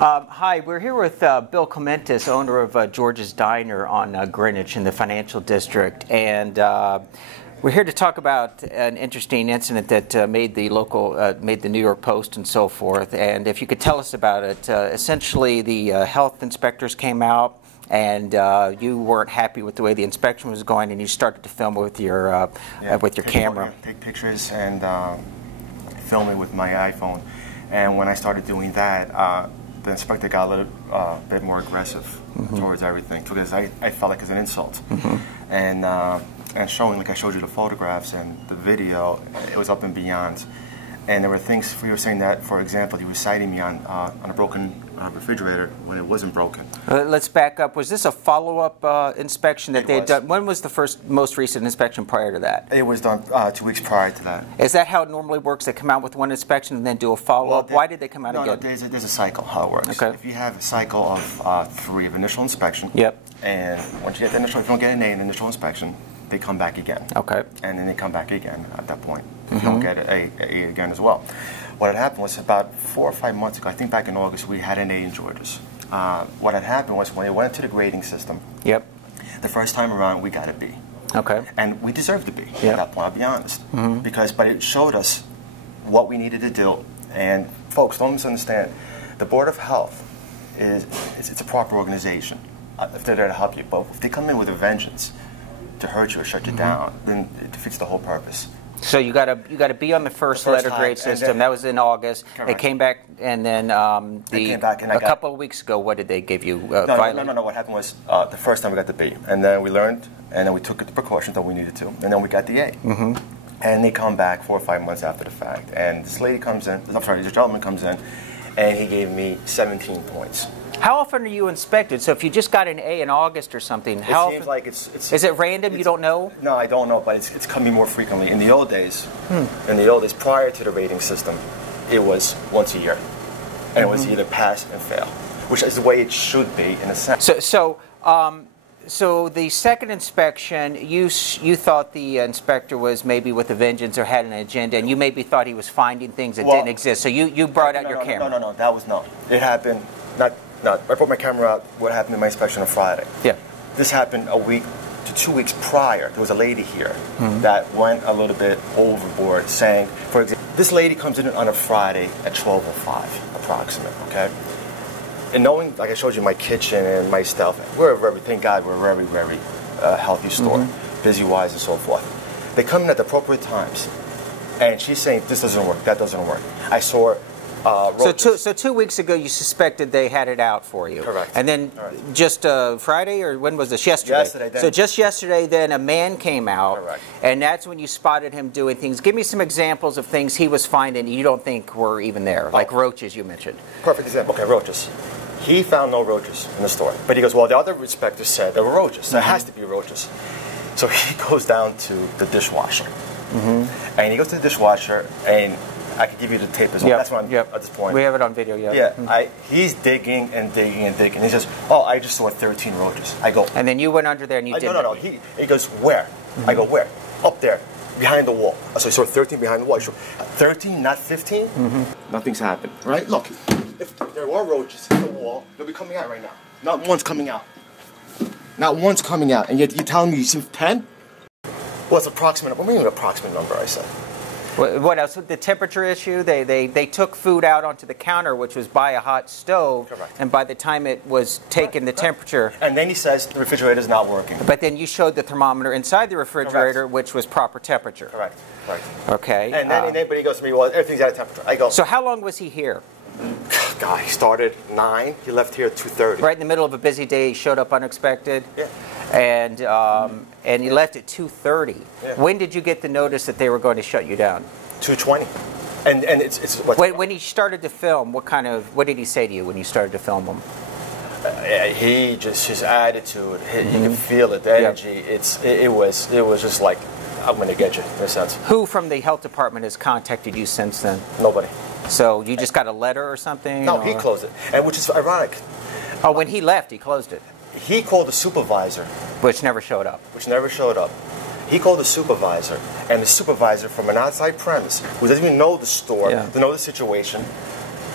Hi, we're here with Bill Clementis, owner of George's Diner on Greenwich in the financial district, and we're here to talk about an interesting incident that made the New York Post and so forth. And if you could tell us about it, essentially the health inspectors came out, and you weren't happy with the way the inspection was going, and you started to film with your camera. Take pictures and film it with my iPhone. And when I started doing that, the inspector got a little bit more aggressive towards everything, because I felt like it's an insult. And showing, like I showed you the photographs and the video, it was up and beyond. And there were things, you were saying that, for example, you were citing me on a broken refrigerator when it wasn't broken. Let's back up. Was this a follow-up inspection that they had done? When was the most recent inspection prior to that? It was done 2 weeks prior to that. Is that how it normally works? They come out with one inspection and then do a follow-up? Why did they come out again? No, there's a cycle how it works. Okay. If you have a cycle of 3 of initial inspection, and once you get the initial, if you don't get an A in the initial inspection, they come back again. Okay. And then they come back again at that point. You don't get an A again as well. What had happened was about 4 or 5 months ago, I think back in August, we had an A in George's. What had happened was when they went into the grading system, the first time around we got a B. Okay. And we deserved a B at that point, I'll be honest. But it showed us what we needed to do. And folks, don't misunderstand, the Board of Health it's a proper organization. If they're there to help you, but if they come in with a vengeance to hurt you or shut you down, then it defeats the whole purpose. So you got to be on the first letter grade system. That was in August. Correct. It came back, and then a couple of weeks ago, what did they give you? No. What happened was the first time we got the B, and then we learned, and then we took the precautions that we needed to, and then we got the A. And they come back 4 or 5 months after the fact, and this gentleman comes in, and he gave me 17 points. How often are you inspected? So if you just got an A in August or something, how it seems like it's is it random? You don't know? No, I don't know, but it's coming more frequently. In the old days, prior to the rating system, it was once a year, and it was either pass and fail, which is the way it should be in a sense. So the second inspection, you thought the inspector was maybe with a vengeance or had an agenda, and you maybe thought he was finding things that didn't exist. So you brought out your camera. No, that was no. It happened I brought my camera out. What happened in my inspection on Friday? Yeah. This happened a week to 2 weeks prior. There was a lady here that went a little bit overboard, saying, for example, this lady comes in on a Friday at 12:05, approximately. Okay. And knowing, like I showed you, my kitchen and my stuff, thank God, we're a very, very healthy store, busy-wise and so forth. They come in at the appropriate times, and she's saying, this doesn't work, that doesn't work. I saw So 2 weeks ago, you suspected they had it out for you. Correct. And then just Friday, or when was this? Yesterday. So just yesterday, then a man came out. Correct. And that's when you spotted him doing things. Give me some examples of things he was finding you don't think were even there, like roaches you mentioned. Perfect example. Okay, roaches. He found no roaches in the store. But he goes, well, the other inspector said there were roaches. So there has to be roaches. So he goes down to the dishwasher. And he goes to the dishwasher, and I can give you the tape as well. That's what I'm at this point. We have it on video, He's digging and digging and digging. He says, oh, I just saw 13 roaches. I go. And then you went under there and you did. No. He goes, where? I go, where? Up there, behind the wall. So he saw 13 behind the wall. 13, not 15? Nothing's happened, right? Look, if there are roaches in the wall, they'll be coming out right now. Not one's coming out. Not one's coming out. And yet you're telling me you see 10? Well, it's approximate. What do you mean approximate number, I said? What else? The temperature issue. They took food out onto the counter, which was by a hot stove. Correct. And by the time it was taken, the temperature. And then he says the refrigerator is not working. But then you showed the thermometer inside the refrigerator, which was proper temperature. Correct. Okay. And then but he goes to me, well, everything's out of temperature. I go. So how long was he here? God, he started 9. He left here at 2:30. Right in the middle of a busy day, he showed up unexpected. Yeah. And he left at 2:30. Yeah. When did you get the notice that they were going to shut you down? 2:20. And it's when he started to film, what did he say to you when you started to film him? He just, his attitude, you can feel it, the energy. It was just like, I'm going to get you, in a sense. Who from the health department has contacted you since then? Nobody. So you just got a letter or something? No, he closed it, and which is ironic. Oh, when he left, he closed it. He called the supervisor. Which never showed up. He called the supervisor, and the supervisor from an outside premise, who doesn't even know the store, to know the situation,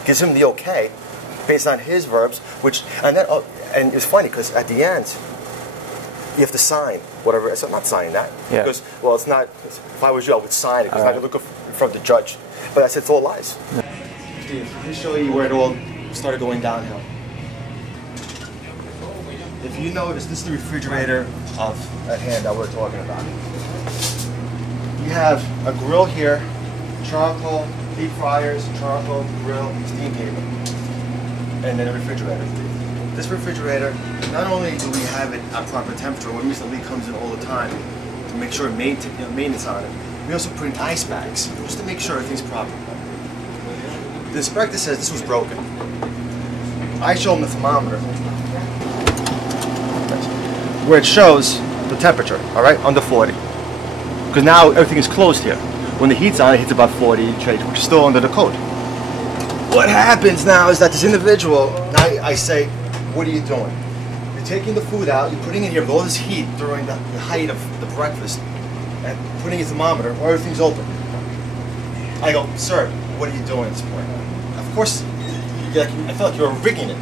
gives him the okay, based on his verbs, and it's funny because at the end, you have to sign whatever. So I'm not signing that because, well, it's not. If I was you, I would sign it because I'm not going to look in front of the judge. But I said it's all lies. Steve, let me show you where it all started going downhill. If you notice, this is the refrigerator at hand that we're talking about. You have a grill here, charcoal, deep fryers, charcoal, grill, steam table, and then a refrigerator. This refrigerator, not only do we have it at proper temperature, when Mr. Lee comes in all the time to make sure maintenance on it, we also put in ice bags just to make sure everything's proper. The inspector says this was broken. I show him the thermometer, where it shows the temperature, all right, under 40. Because now everything is closed here. When the heat's on, it hits about 40, which is still under the code. What happens now is that this individual, now I say, what are you doing? You're taking the food out, you're putting it here with all this heat during the height of the breakfast, and putting a thermometer where everything's open. I go, sir, what are you doing at this point? Of course, I felt like you were rigging it.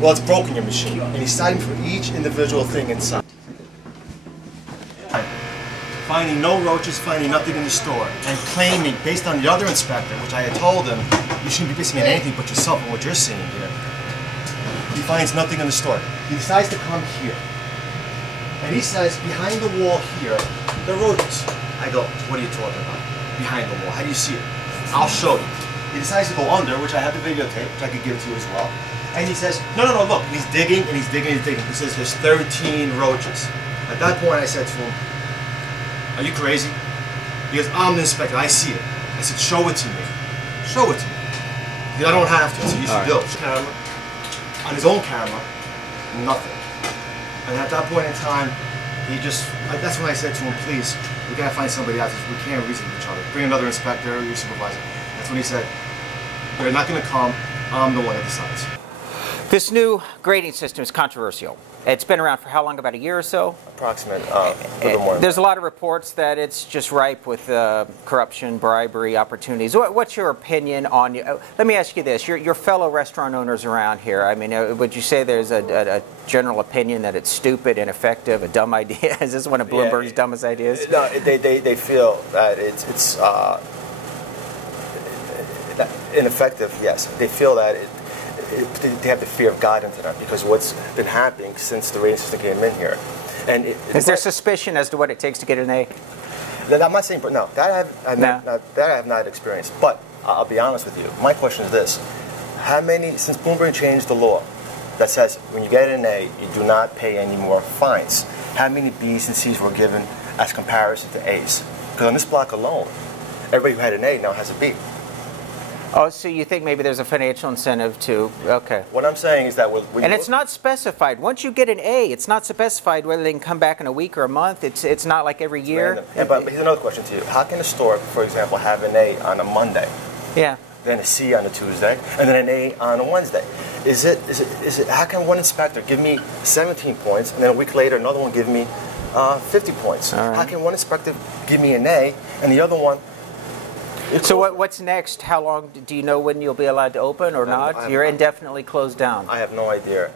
Well, it's broken, your machine. And he's citing for each individual thing inside. Finding no roaches, finding nothing in the store, and claiming, based on the other inspector, which I had told him, you shouldn't be basing on anything but yourself and what you're seeing here. He finds nothing in the store. He decides to come here. And he says, behind the wall here, there are roaches. I go, what are you talking about? Behind the wall, how do you see it? I'll show you. He decides to go under, which I have the videotape, which I could give to you as well. And he says, no, look. And he's digging, and he's digging, and he's digging. He says, there's 13 roaches. At that point, I said to him, are you crazy? He goes, I'm the inspector, I see it. I said, show it to me. Show it to me. He goes, I don't have to. I said, you should do it. Camera. On his own camera, nothing. And at that point in time, that's when I said to him, please, we gotta find somebody else. We can't reason with each other. Bring another inspector, your supervisor. That's when he said, they're not gonna come, I'm the one that decides. This new grading system is controversial. It's been around for how long? About a year or so? Approximate, a little more. There's a lot of reports that it's just ripe with corruption, bribery, opportunities. What's your opinion on? Let me ask you this: your fellow restaurant owners around here. I mean, would you say there's a general opinion that it's stupid, ineffective, a dumb idea? Is this one of Bloomberg's dumbest ideas? No, they feel that it's ineffective. Yes, they feel that they have the fear of God into them because what's been happening since the rating system came in here. And is there suspicion as to what it takes to get an A? I'm not saying, no, that I have not experienced. But I'll be honest with you. My question is this: since Bloomberg changed the law that says when you get an A, you do not pay any more fines, how many B's and C's were given as comparison to A's? Because on this block alone, everybody who had an A now has a B. Oh, so you think maybe there's a financial incentive to, okay. What I'm saying is that and it's not specified. Once you get an A, it's not specified whether they can come back in a week or a month. It's not like every year. Yeah, but here's another question to you. How can a store, for example, have an A on a Monday? Yeah. Then a C on a Tuesday, and then an A on a Wednesday? Is it? How can one inspector give me 17 points, and then a week later another one give me 50 points? All right. How can one inspector give me an A, and the other one? So what's next? How long do you know when you'll be allowed to open or not? You're indefinitely closed down. I have no idea.